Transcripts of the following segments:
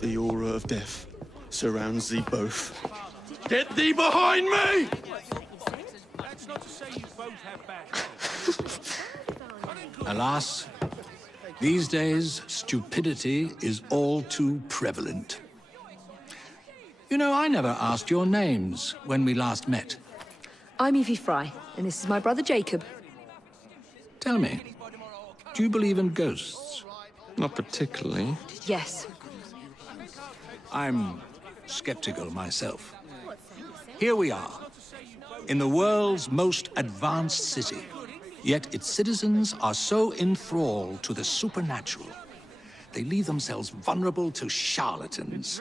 The aura of death surrounds thee both. Get thee behind me! Alas, these days, stupidity is all too prevalent. You know, I never asked your names when we last met. I'm Evie Fry, and this is my brother Jacob. Tell me, do you believe in ghosts? Not particularly. Yes. I'm skeptical myself. Here we are, in the world's most advanced city. Yet its citizens are so enthralled to the supernatural, they leave themselves vulnerable to charlatans.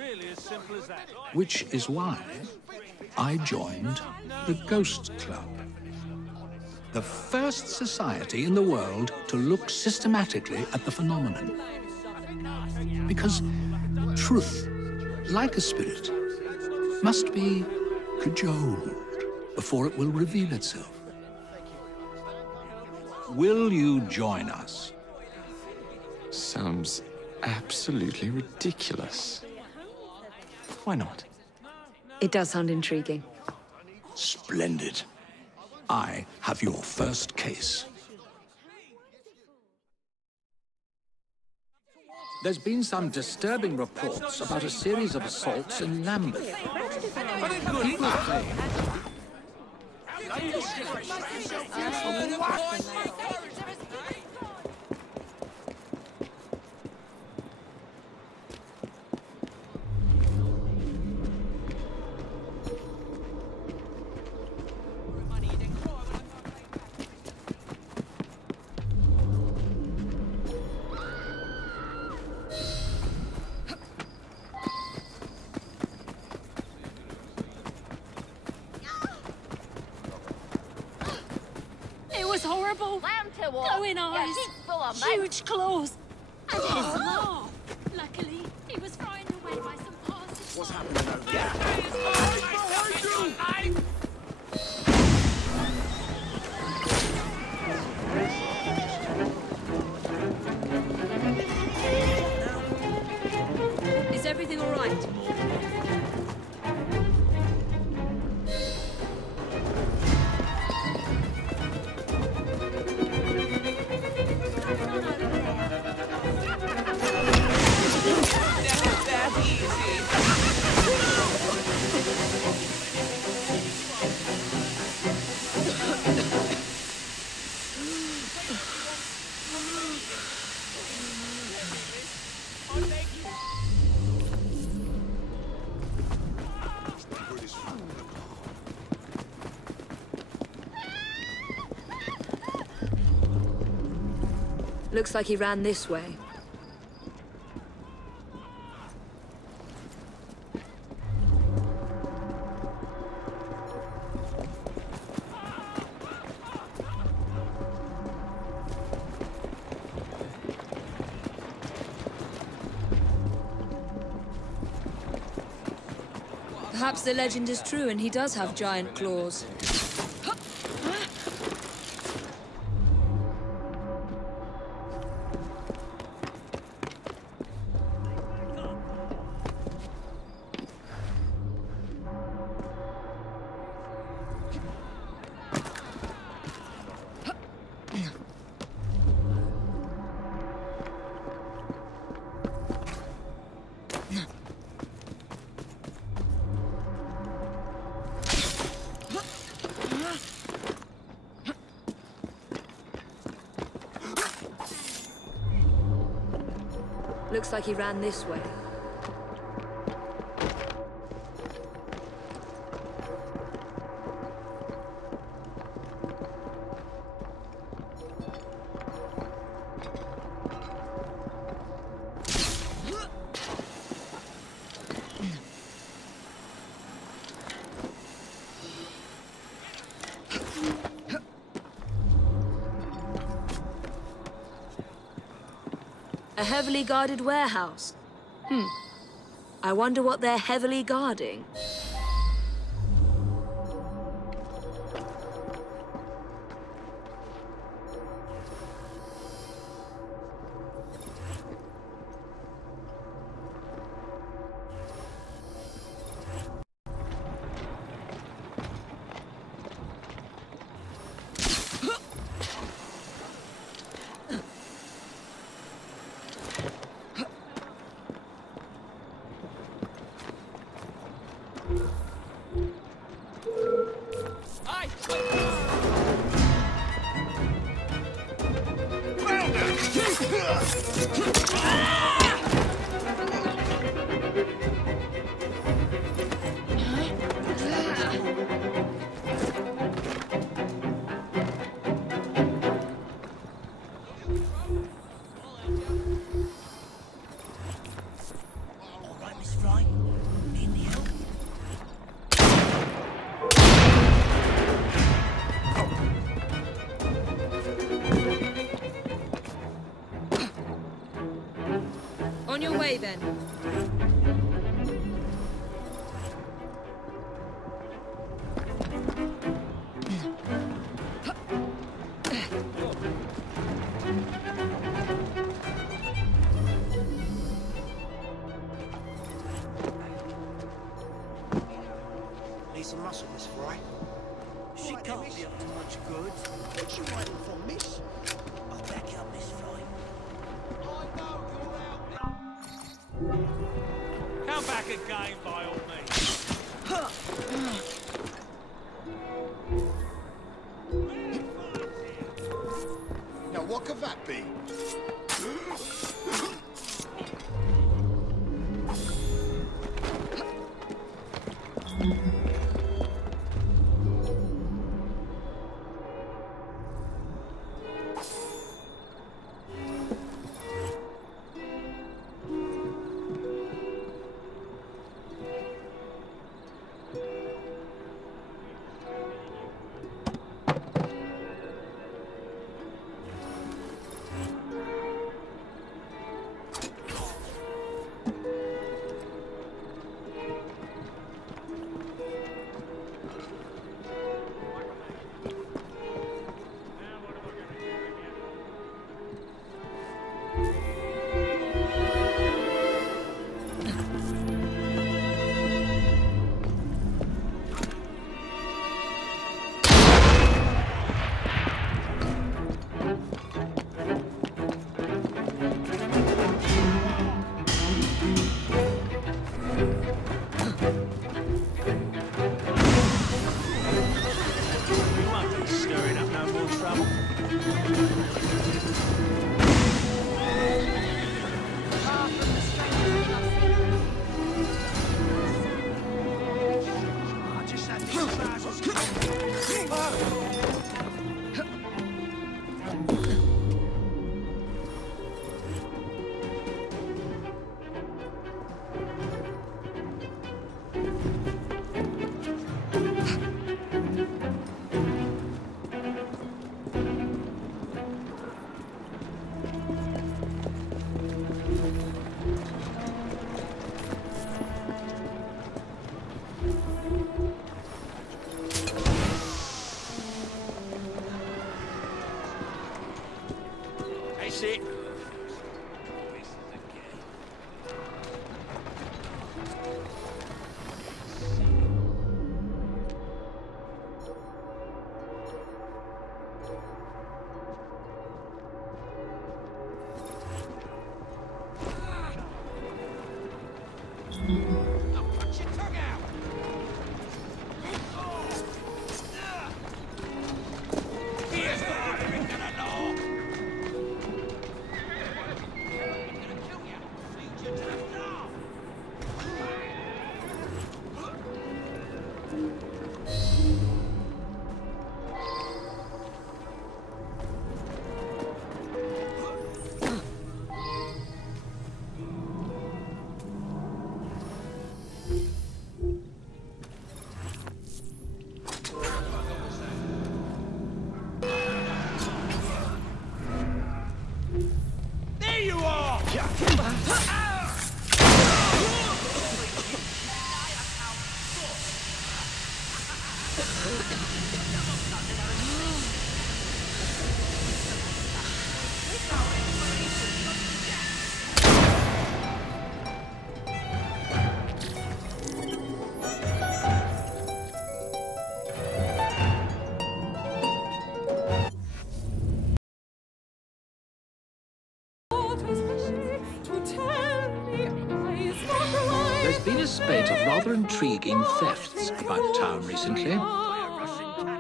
Which is why I joined the Ghost Club. The first society in the world to look systematically at the phenomenon. Because truth, like a spirit, must be cajoled before it will reveal itself. Will you join us? Sounds absolutely ridiculous. Why not? It does sound intriguing. Splendid. I have your first case. There's been some disturbing reports about a series of assaults in Lambeth. People claim... Horrible. Glowing eyes, huge claws, and his laugh. Luckily, he was frightened away by some passers. What's happening over there? Is everything all right? Looks like he ran this way. Perhaps the legend is true and he does have giant claws. Looks like he ran this way. A heavily guarded warehouse. I wonder what they're heavily guarding. some muscle, Miss Fry. She can't be up to much good. What you waiting for, miss? I'll back you up, Miss Fry. I know you're out there. Come back again, by all means. Now, what could that be? It. There's been a spate of rather intriguing thefts about town recently.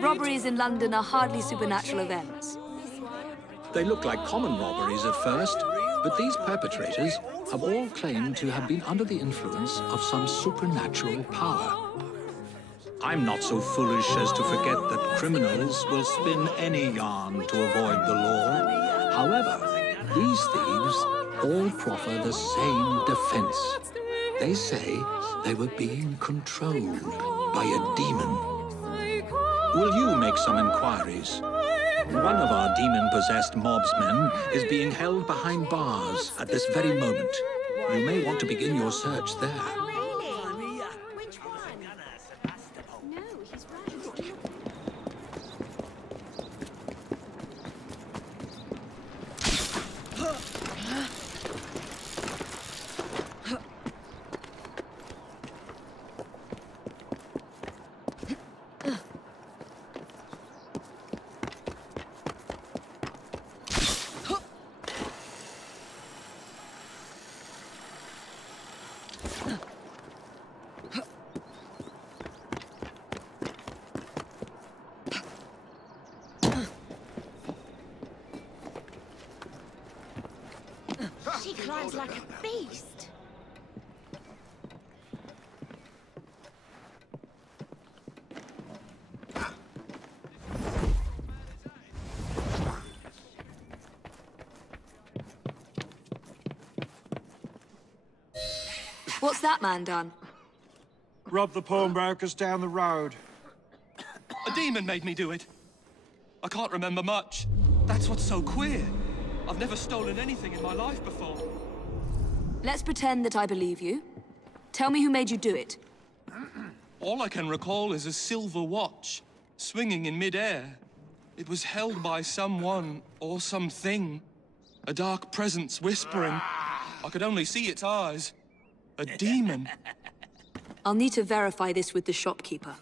Robberies in London are hardly supernatural events. They look like common robberies at first, but these perpetrators have all claimed to have been under the influence of some supernatural power. I'm not so foolish as to forget that criminals will spin any yarn to avoid the law. However, these thieves all proffer the same defense. They say they were being controlled by a demon. Will you make some inquiries? One of our demon-possessed mobsmen is being held behind bars at this very moment. You may want to begin your search there. sounds like a beast. What's that man done? Rob the pawnbrokers down the road. A demon made me do it. I can't remember much. That's what's so queer. I've never stolen anything in my life before. Let's pretend that I believe you. Tell me who made you do it. All I can recall is a silver watch, swinging in mid-air. It was held by someone or something. A dark presence whispering. I could only see its eyes. A demon. I'll need to verify this with the shopkeeper.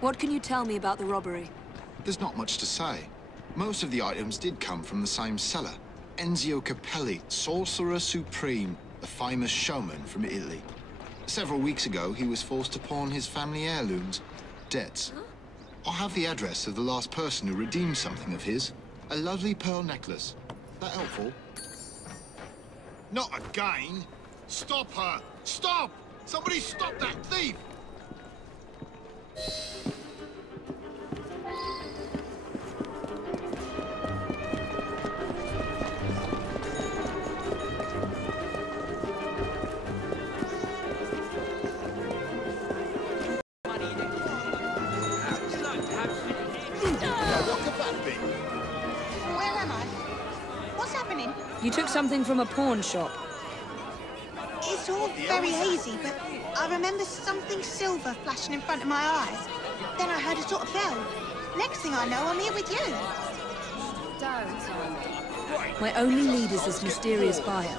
What can you tell me about the robbery? There's not much to say. Most of the items did come from the same seller. Enzio Capelli, Sorcerer Supreme, a famous showman from Italy. Several weeks ago, he was forced to pawn his family heirlooms. Debts. I have the address of the last person who redeemed something of his. A lovely pearl necklace. That helpful? Not again! Stop her! Stop! Somebody stop that thief! Where am I? What's happening? You took something from a pawn shop. It's all very hazy, but I remember something silver flashing in front of my eyes. Then I heard a sort of bell. Next thing I know, I'm here with you. My only lead is this mysterious buyer.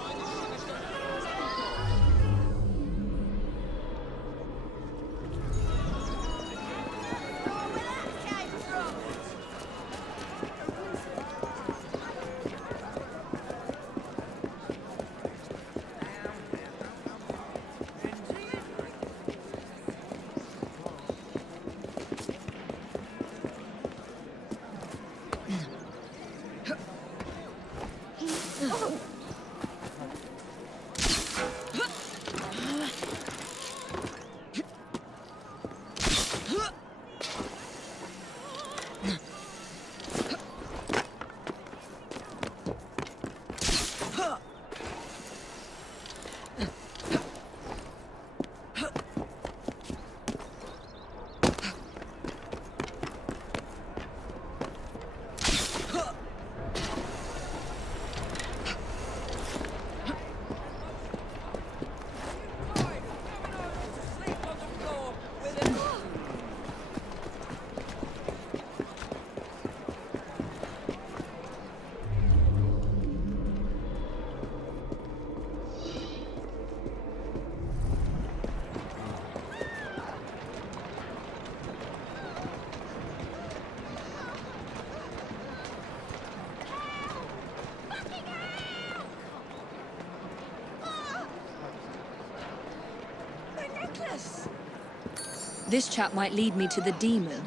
This chap might lead me to the demon.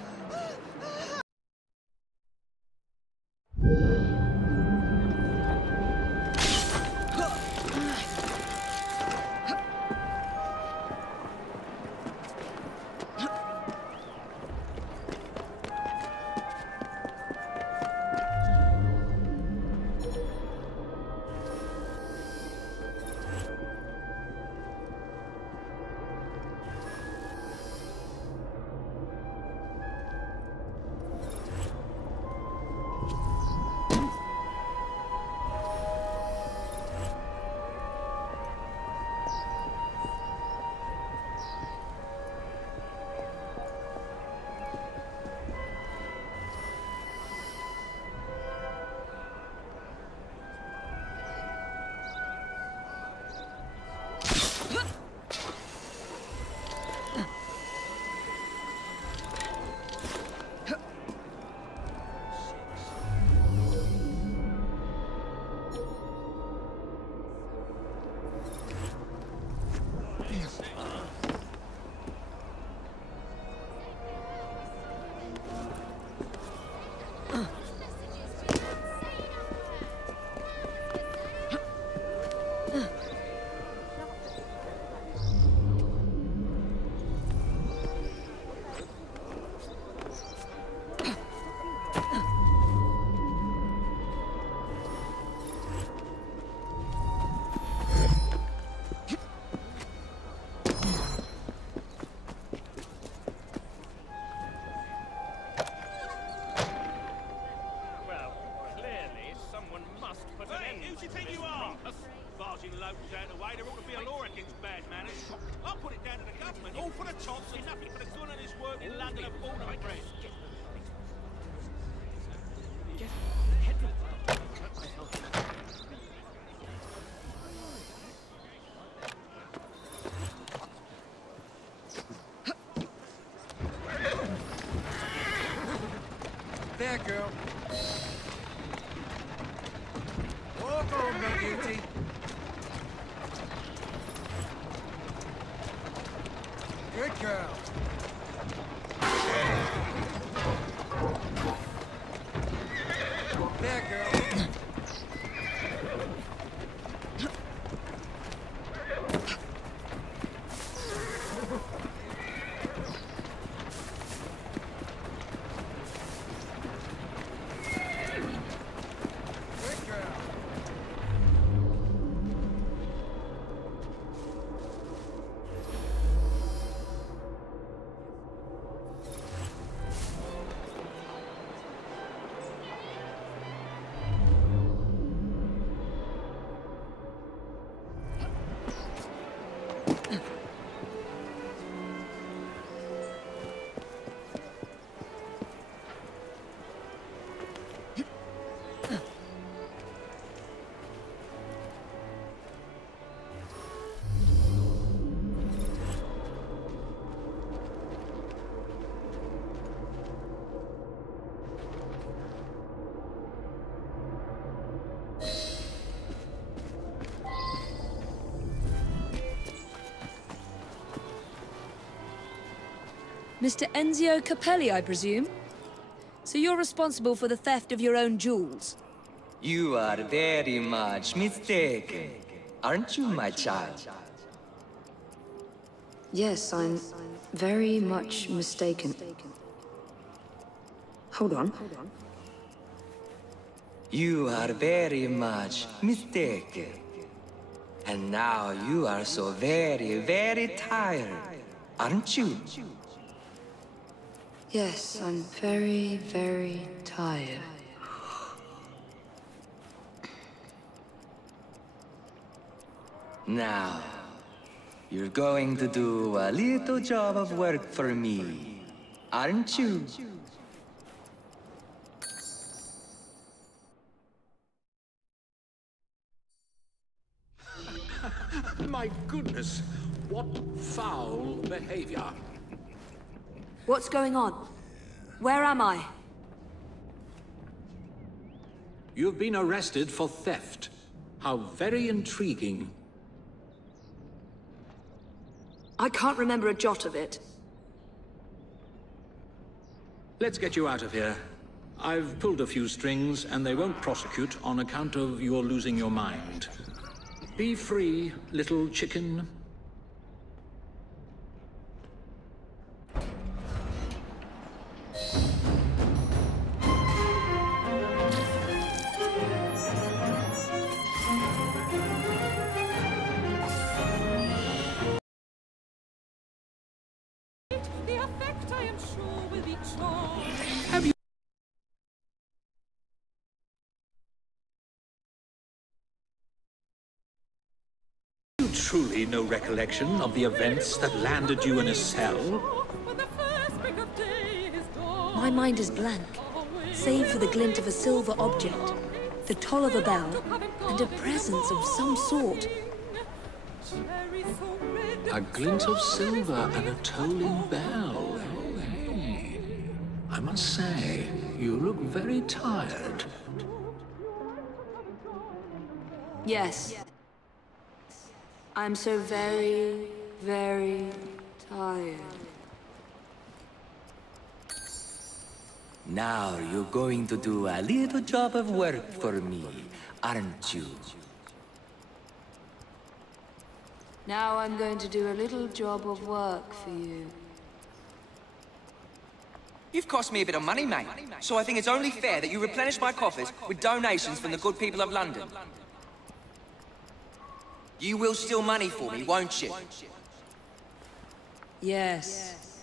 locals out of the way, there ought to be a law against bad manners. I'll put it down to the government. All for the tops and nothing for the good of this work in London of born and bred. There, girl. Walk home, my beauty. Good girl. There, girl. Mr. Enzio Capelli, I presume? So you're responsible for the theft of your own jewels? You are very much mistaken, aren't you, my child? Yes, I'm very much mistaken. Hold on. You are very much mistaken. And now you are so very, very tired, aren't you? Yes, I'm very, very tired. Now, you're going to do a little job of work for me, aren't you? My goodness, what foul behavior. What's going on? Where am I? You've been arrested for theft. How very intriguing. I can't remember a jot of it. Let's get you out of here. I've pulled a few strings, and they won't prosecute on account of your losing your mind. Be free, little chicken. The effect, I am sure, will be charmed. Have you truly no recollection of the events that landed you in a cell? When the first break of day is dawn, My mind is blank, save for the glint of a silver object, the toll of a bell, and a presence of some sort. A glint of silver and a tolling bell. Oh, hey. I must say, you look very tired. Yes. I'm so very, very tired. Now you're going to do a little job of work for me, aren't you? Now I'm going to do a little job of work for you. You've cost me a bit of money, mate. So I think it's only fair that you replenish my coffers with donations from the good people of London. You will steal money for me, won't you? Yes.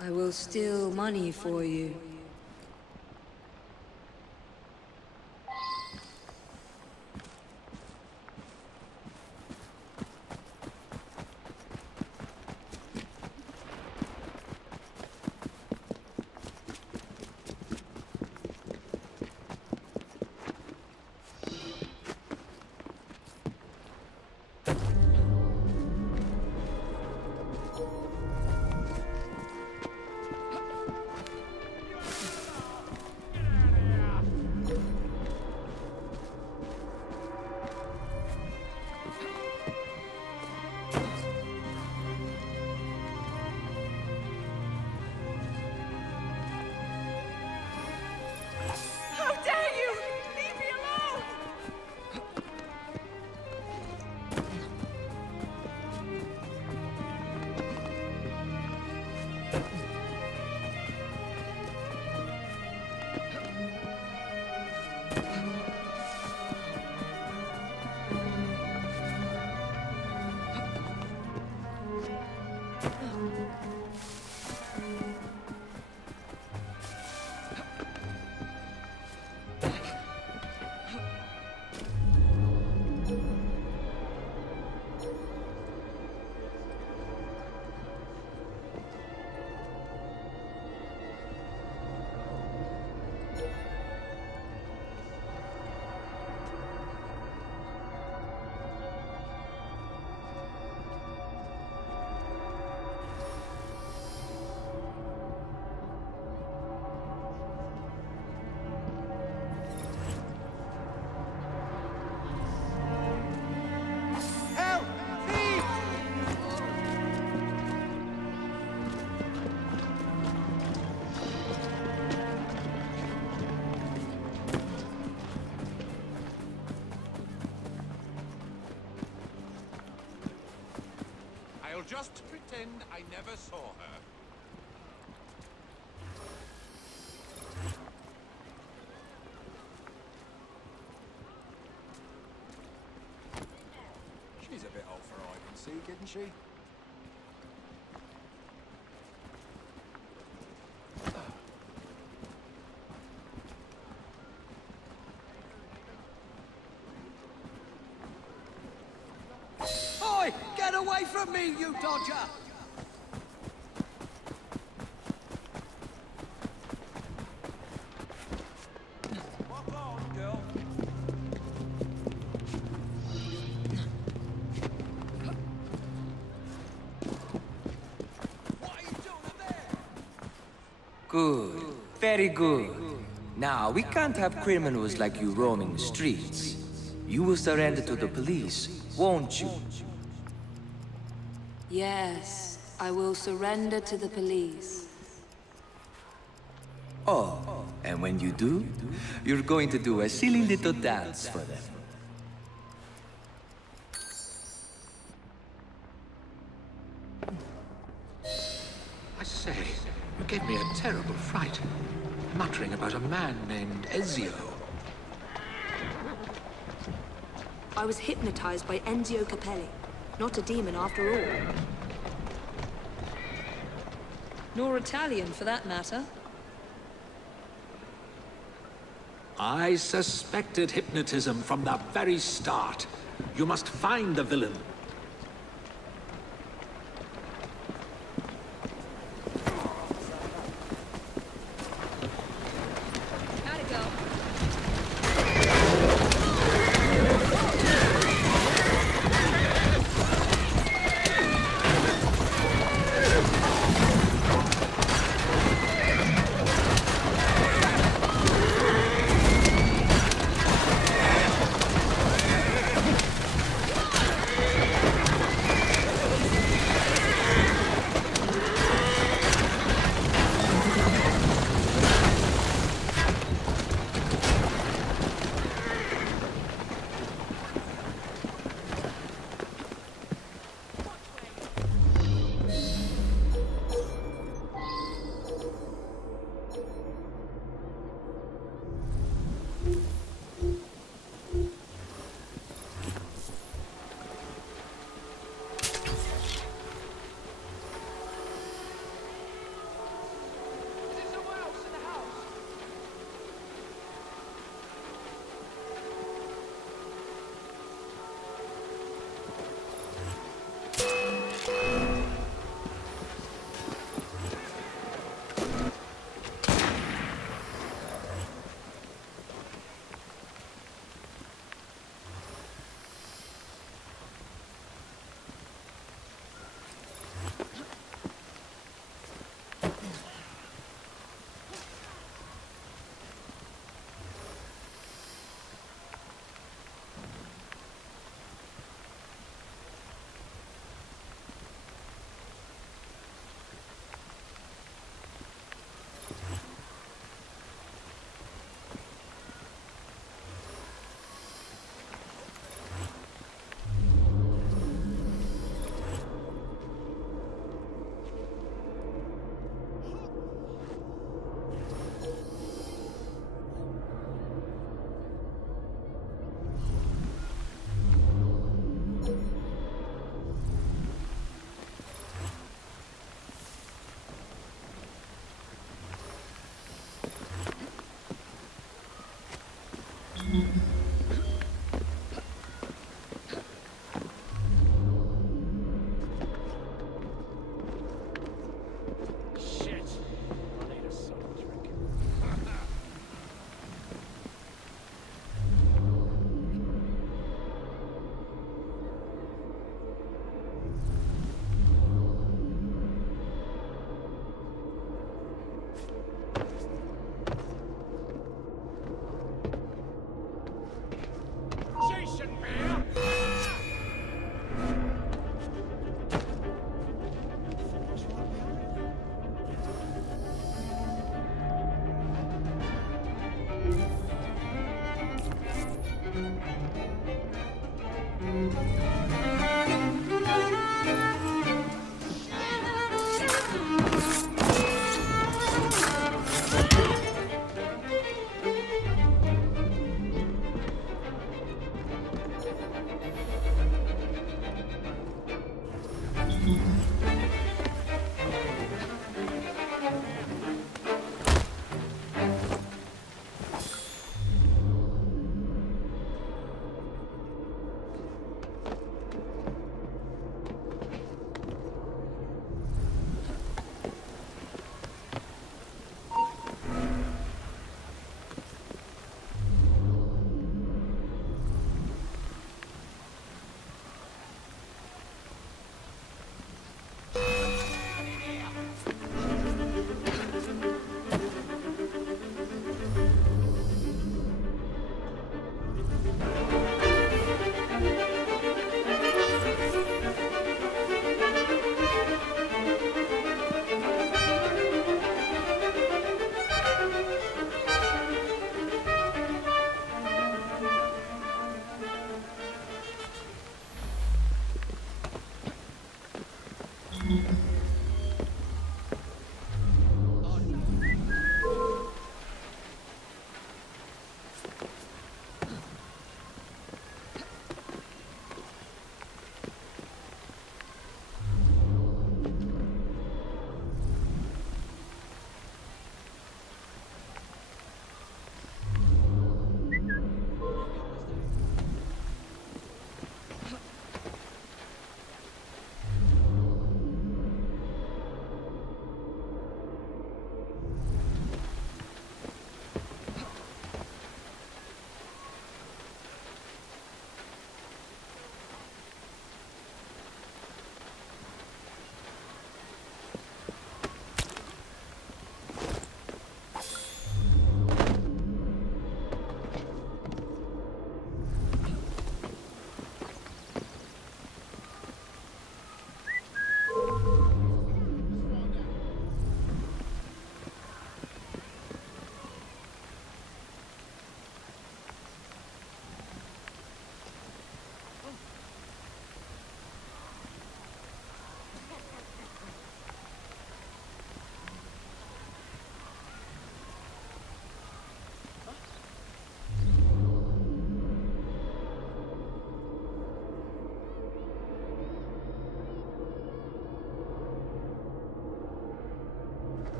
I will steal money for you. I'll just pretend I never saw her. She's a bit old for hide and seek, isn't she? Oi! Get away from me, you dodger! Walk on, girl. What are you doing there? Good. Very good. Now, we can't have criminals like you roaming the streets. You will surrender to the police, won't you? Yes, I will surrender to the police. Oh, and when you do, you're going to do a silly little dance for them. I say, you gave me a terrible fright. Muttering about a man named Ezio. I was hypnotized by Enzio Capelli. Not a demon after all. Nor Italian, for that matter. I suspected hypnotism from the very start. You must find the villain. How'd it go?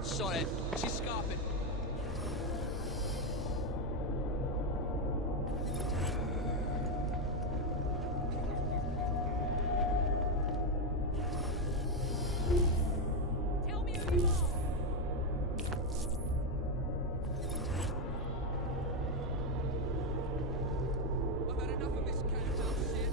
Solid. She's scarping. Tell me who you are. I've had enough of this cannibal shit.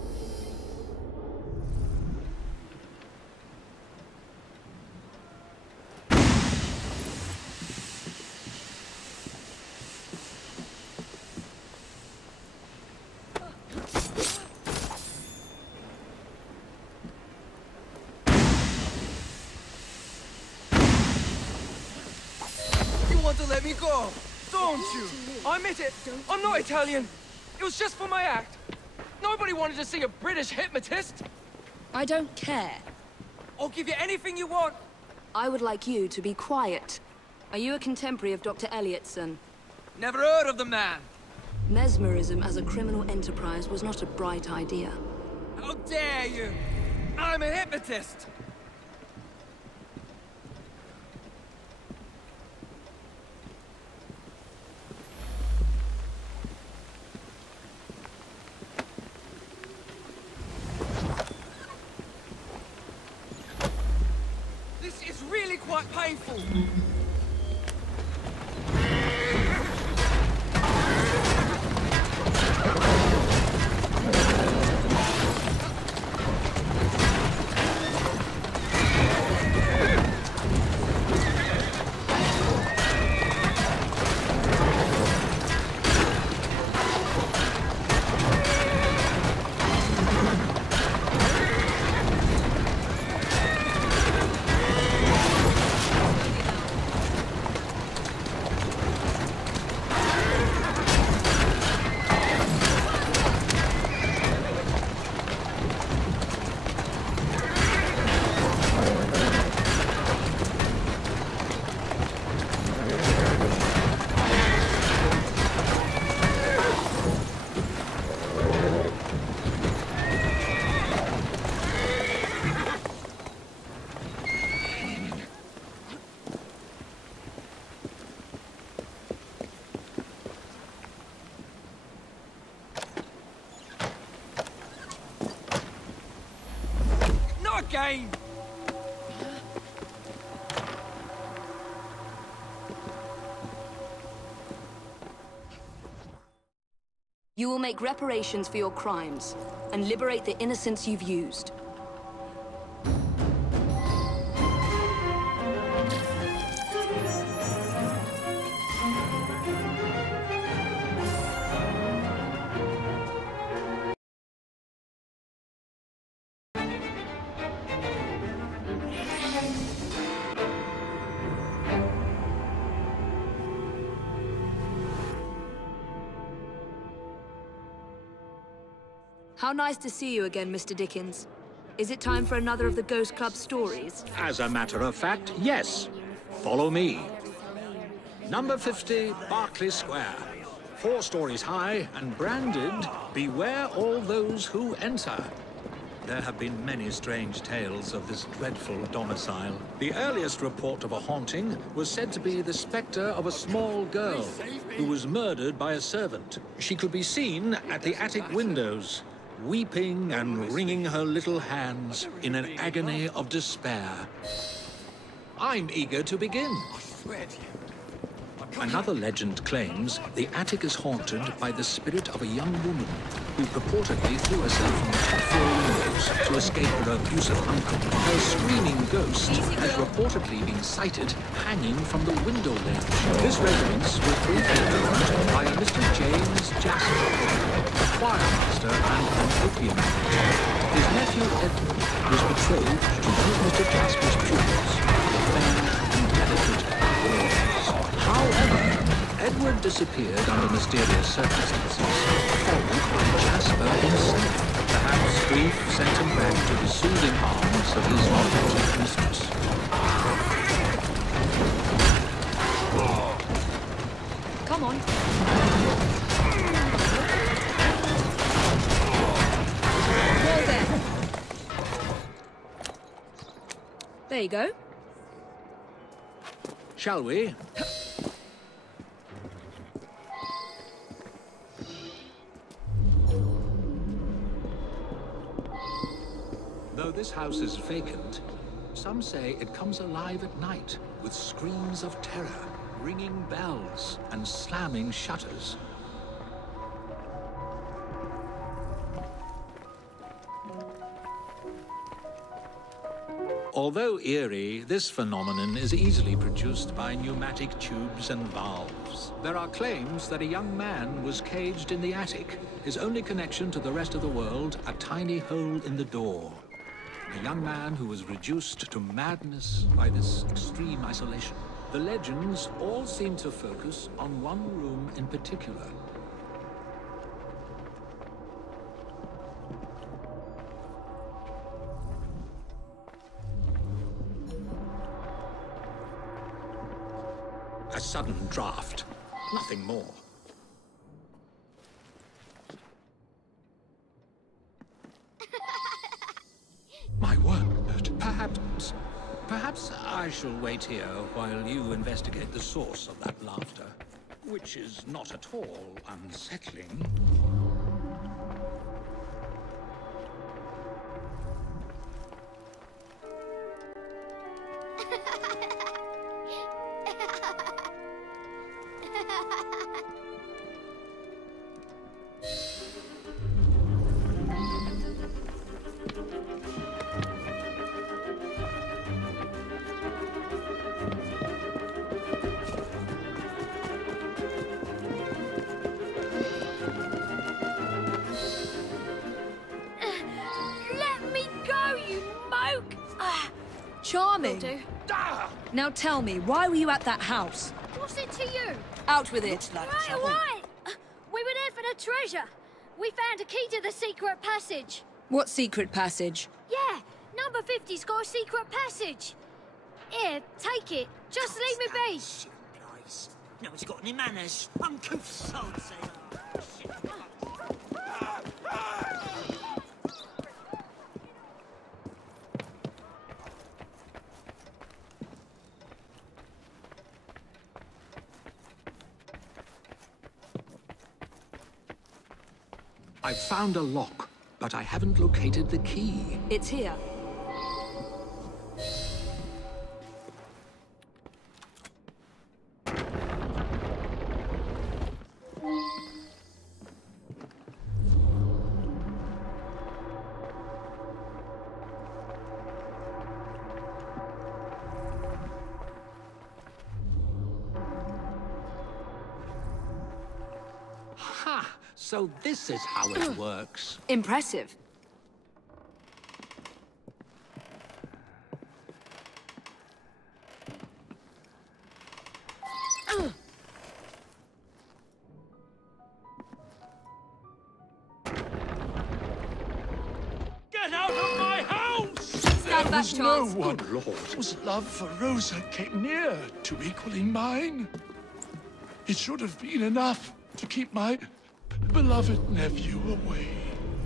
To let me go, don't you? I admit it. I'm not Italian. It was just for my act. Nobody wanted to see a British hypnotist. I don't care. I'll give you anything you want. I would like you to be quiet. Are you a contemporary of Dr. Elliotson? Never heard of the man. Mesmerism as a criminal enterprise was not a bright idea. How dare you? I'm a hypnotist. Quite painful. Again. You will make reparations for your crimes and liberate the innocents you've used. How nice to see you again, Mr. Dickens. Is it time for another of the Ghost Club stories? As a matter of fact, yes. Follow me. Number 50, Berkeley Square. 4 stories high and branded, "Beware all those who enter." There have been many strange tales of this dreadful domicile. The earliest report of a haunting was said to be the spectre of a small girl who was murdered by a servant. She could be seen at the attic windows, weeping and wringing her little hands in an agony of despair. I'm eager to begin. Another legend claims the attic is haunted by the spirit of a young woman who purportedly threw herself from the top floor windows to escape her abusive uncle. Her screaming ghost has reportedly been sighted hanging from the window ledge. This residence was briefly owned by a Mr. James Jasper, a choirmaster and an opium addict. His nephew Edward was betrothed to one of Mr. Jasper's pupils, a fair and delicate Rose. However, Edward disappeared under mysterious circumstances, followed by Jasper himself. Perhaps grief sent him back to the soothing arms of his unfortunate mistress. Come on. Wall there. There you go. Shall we? Though this house is vacant, some say it comes alive at night with screams of terror, ringing bells, and slamming shutters. Although eerie, this phenomenon is easily produced by pneumatic tubes and valves. There are claims that a young man was caged in the attic, his only connection to the rest of the world a tiny hole in the door. A young man who was reduced to madness by this extreme isolation. The legends all seem to focus on one room in particular. A sudden draft, nothing more. My word, perhaps I shall wait here while you investigate the source of that laughter, which is not at all unsettling. Charming. Now tell me, why were you at that house? What's it to you? Out with it. Right. We were there for the treasure. We found a key to the secret passage. What secret passage? Yeah, number 50's got a secret passage. Here, take it. Just leave me be. Shit, guys. No one's got any manners. Uncouth sods. I've found a lock, but I haven't located the key. It's here. Ha! So this is how it works. Impressive. Get out of my house! round back There was chance. no one, Lord, whose love for Rosa came near to equaling mine. It should have been enough to keep my beloved nephew away.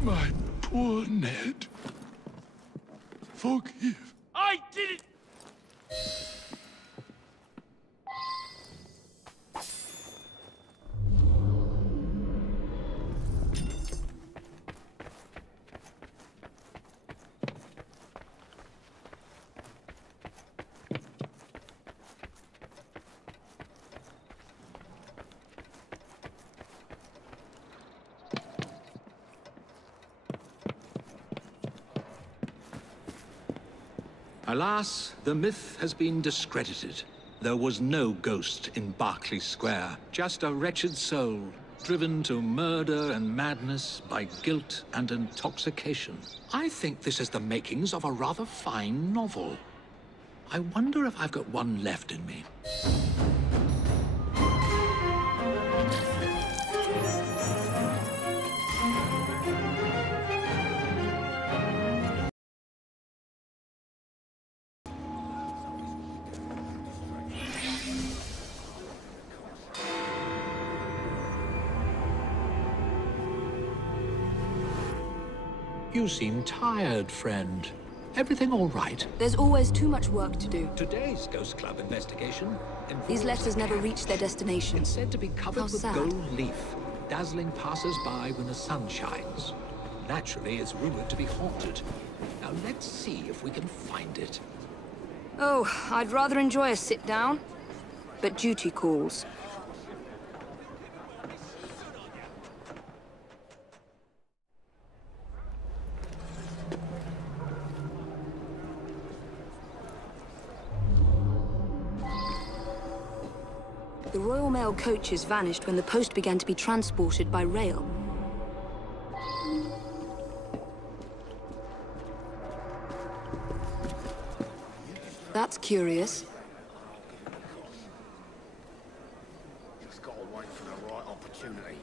My poor Ned. Forgive. I did it! Alas, the myth has been discredited. There was no ghost in Berkeley Square, just a wretched soul, driven to murder and madness by guilt and intoxication. I think this is the makings of a rather fine novel. I wonder if I've got one left in me. You seem tired, friend. Everything all right? There's always too much work to do. Today's Ghost Club investigation involves These letters never reach their destination. It's said to be covered How with sad. gold leaf, dazzling passers-by when the sun shines. Naturally, it's rumored to be haunted. Now let's see if we can find it. Oh, I'd rather enjoy a sit-down, but duty calls. The Royal Mail coaches vanished when the post began to be transported by rail. That's curious. Just gotta wait for the right opportunity.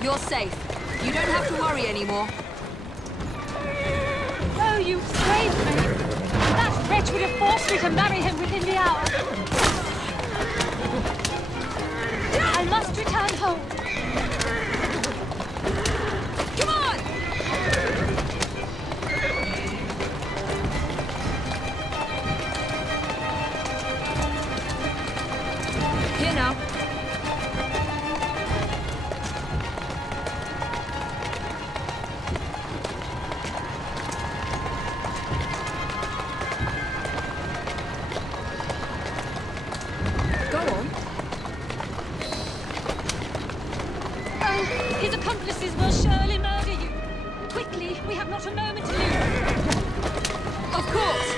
You're safe. You don't have to worry anymore. Oh, you saved me! That wretch would have forced me to marry him within the hour. I must return home. Come on! Here now. His accomplices will surely murder you. Quickly, we have not a moment to lose. Of course.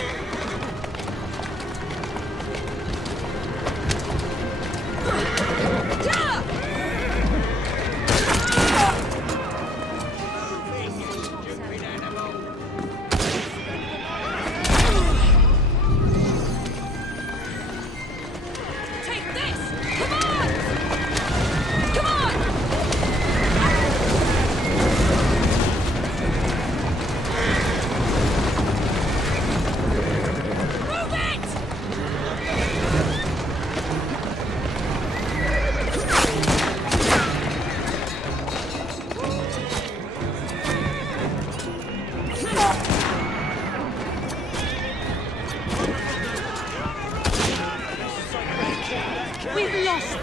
We've lost.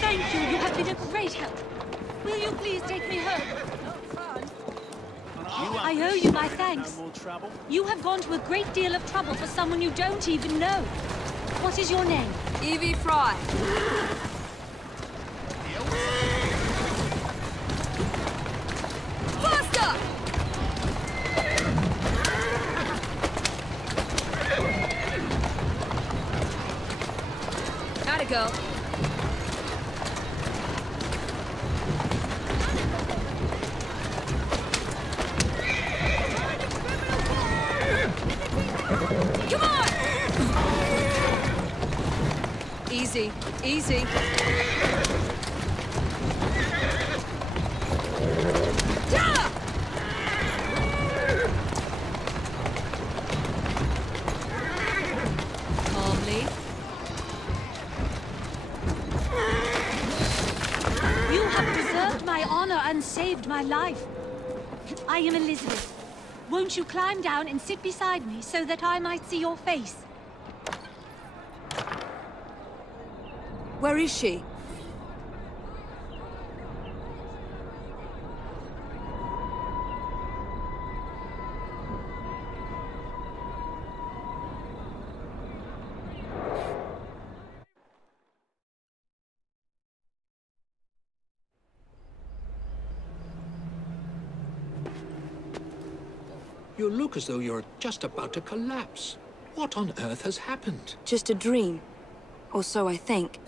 Thank you. You have been a great help. Will you please take me home? I owe you my thanks. You have gone to a great deal of trouble for someone you don't even know. What is your name? Evie Fry. Faster! Gotta go. Come on! Easy, easy. Yeah! Calmly. You have preserved my honor and saved my life. I am Elizabeth. Won't you climb down and sit beside me so that I might see your face? Where is she? You look as though you're just about to collapse. What on earth has happened? Just a dream. Or so I think.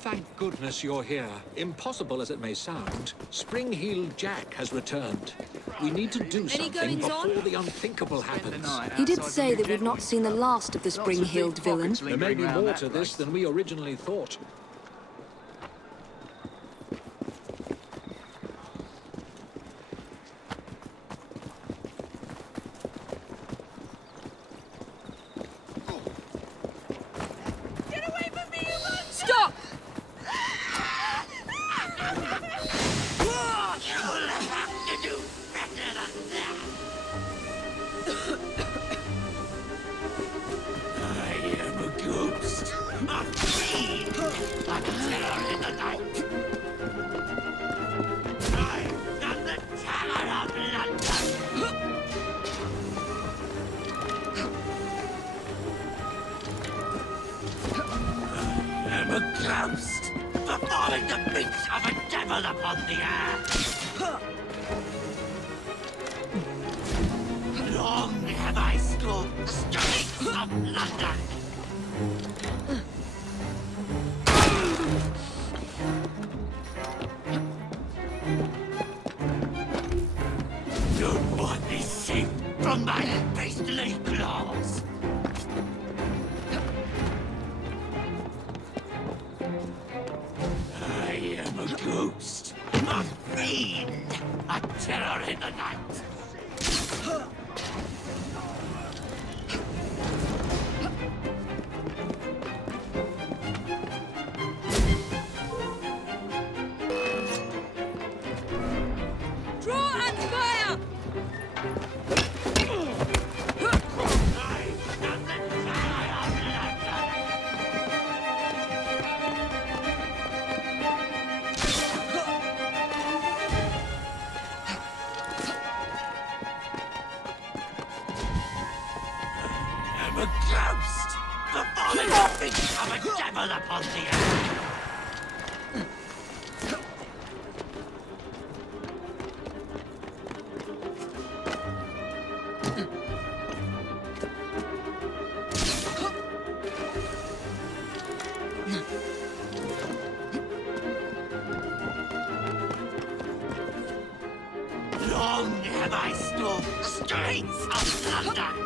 Thank goodness you're here. Impossible as it may sound, Spring-Heeled Jack has returned. We need to do something before the unthinkable happens. He did say that we've not seen the last of the spring-heeled villain. There may be more to this than we originally thought. Stop! Ghost, performing the feats of a devil upon the earth. Long have I stalked the streets of London. No one is safe from my beastly claws. Ghost, a fiend, a terror in the night. Draw and fire! A ghost, performing the feats of a devil upon the earth. Long have I stalked the streets of London.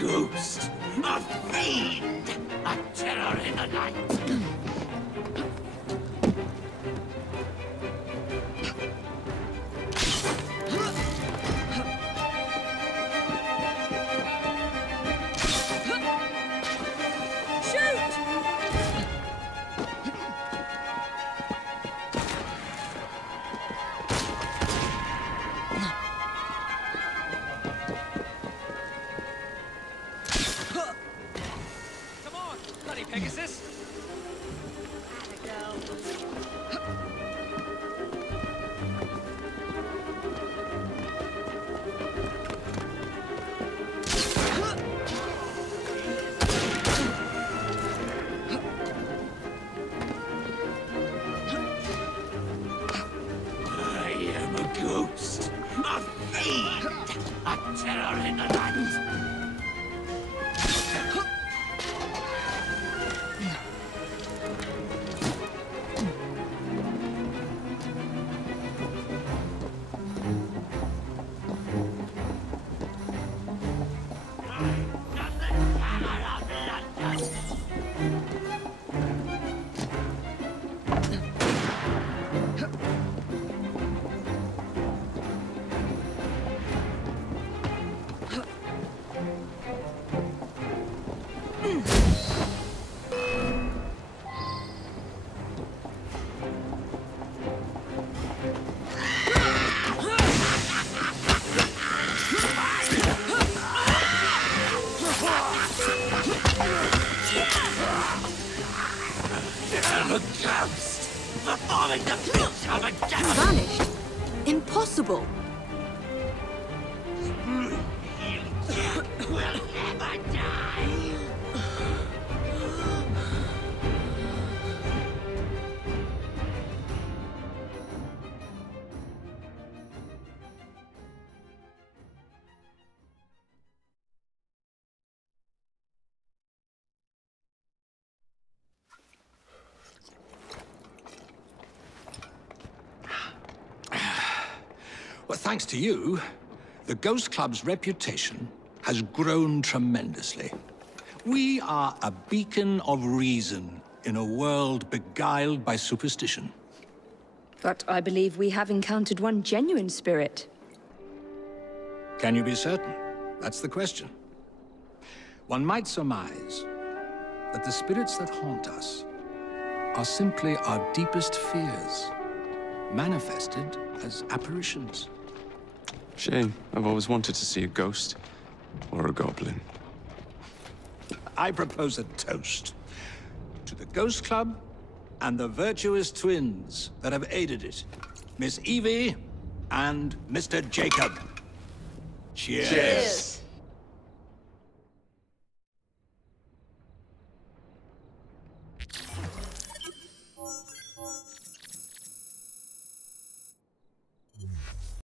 Ghost, a fiend, a terror in the night. Ghost, a fiend, a terror in the night. Vanished? Impossible. Will never die. Well, thanks to you, the Ghost Club's reputation has grown tremendously. We are a beacon of reason in a world beguiled by superstition. But I believe we have encountered one genuine spirit. Can you be certain? That's the question. One might surmise that the spirits that haunt us are simply our deepest fears, manifested as apparitions. Shame. I've always wanted to see a ghost. Or a goblin. I propose a toast to the Ghost Club and the virtuous twins that have aided it, Miss Evie and Mr. Jacob. Cheers. Cheers.